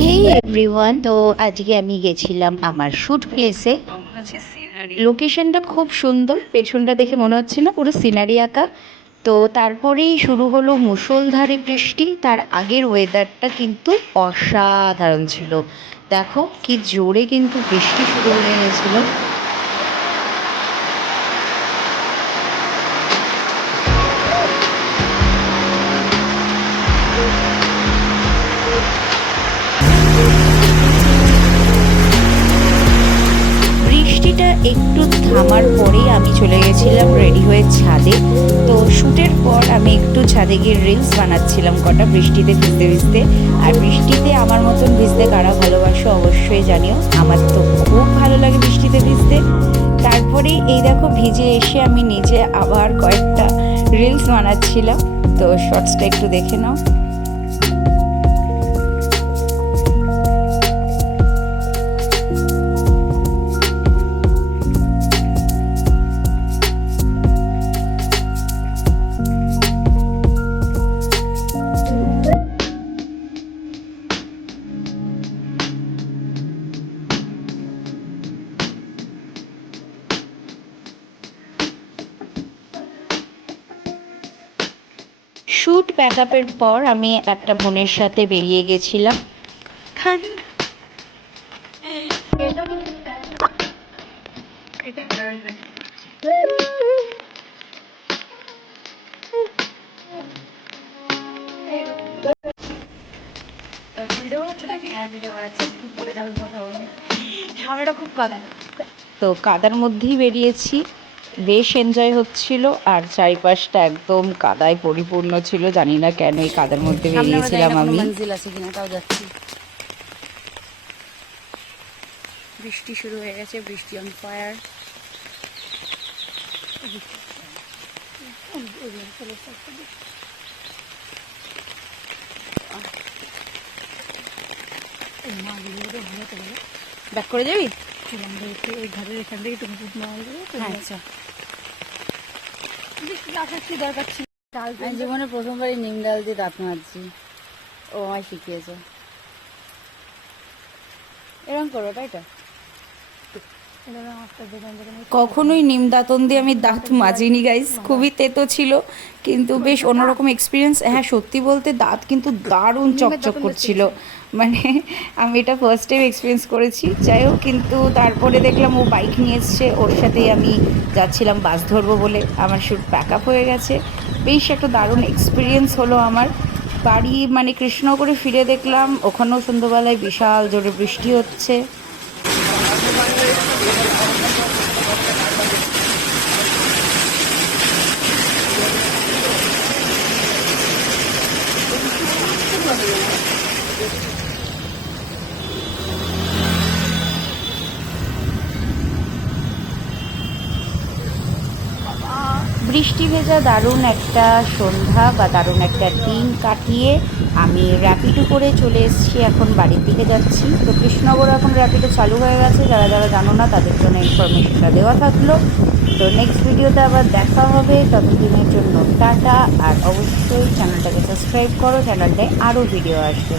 হেই everyone, তো আজকে আমি গেছিলাম আমার শ্যুট প্লেসে। লোকেশনটা খুব সুন্দর, পেছনটা দেখে মনে হচ্ছে না পুরো সিনারি আঁকা। তো তারপরেই শুরু হলো মুষলধারে বৃষ্টি। তার আগের ওয়েদারটা কিন্তু অসাধারণ ছিল। দেখো কি জোরে কিন্তু বৃষ্টি শুরু হয়ে গেছিলো। বৃষ্টিটা একটু থামার পরেই আমি চলে গেছিলাম রেডি হয়ে ছাদে। তো শ্যুটের পর আমি একটু ছাদে গিয়ে রিলস বানাচ্ছিলাম কটা, বৃষ্টিতে ভিজতে ভিজতে। আর বৃষ্টিতে আমার মতন ভিজতে কারা ভালোবাসো অবশ্যই জানিও, আমার তো খুব ভালো লাগে বৃষ্টিতে ভিজতে। তারপরে এই দেখো ভিজে এসে আমি নিজে আবার কয়েকটা রিলস বানাচ্ছিলাম। তো শর্টসটা একটু দেখে নাও। শ্যুট প্যাক আপের পর আমি একটা বোনের সাথে বেরিয়ে গেছিলাম। তো কাদার মধ্যেই বেরিয়েছি, বেশ এনজয় হচ্ছিল। আর চারিপাশটা একদম কাদায় পরিপূর্ণ ছিল, জানি না কেন এই কাদার মধ্যে বেরিয়েছিলাম আমি। বৃষ্টি শুরু হয়ে গেছে, বৃষ্টি অন ফায়ার। ব্যাক করে যাবি? ওই ঘরের এখান থেকে তুমি নেওয়া যাবে। আচ্ছা, কি দরকার ছিল? আমি জীবনে প্রথমবারই নিম ডাল দিয়ে দাঁত মাজছি। ও আমায় শিখিয়েছে এরকম করো, তাই তো? কখনোই নিম দাঁতন দিয়ে আমি দাঁত মাজিনি গাইস, খুবই তেতো ছিল, কিন্তু বেশ অন্যরকম এক্সপিরিয়েন্স। হ্যাঁ, সত্যি বলতে দাঁত কিন্তু দারুণ চকচক করছিল, মানে আমি এটা ফার্স্ট টাইম এক্সপিরিয়েন্স করেছি। যাই হোক, কিন্তু তারপরে দেখলাম ও বাইক নিয়ে এসছে, ওর সাথেই আমি যাচ্ছিলাম বাস ধরবো বলে। আমার শ্যুট প্যাক আপ হয়ে গেছে, বেশ একটা দারুণ এক্সপিরিয়েন্স হলো আমার। বাড়ি মানে কৃষ্ণনগরে ফিরে দেখলাম ওখানেও সন্ধ্যাবেলায় বিশাল জোরে বৃষ্টি হচ্ছে। বৃষ্টি ভেজা দারুণ একটা সন্ধ্যা বা দারুণ একটা দিন কাটিয়ে আমি র্যাপিডো করে চলে এসেছি, এখন বাড়ির দিকে যাচ্ছি। তো কৃষ্ণনগর এখন র্যাপিডো চালু হয়ে গেছে, যারা যারা জানো না তাদের জন্য ইনফরমেশনটা দেওয়া থাকলো। তো নেক্সট ভিডিওতে আবার দেখা হবে, ততদিনের জন্য টাটা। আর অবশ্যই চ্যানেলটাকে সাবস্ক্রাইব করো, চ্যানেলটায় আরও ভিডিও আসবে।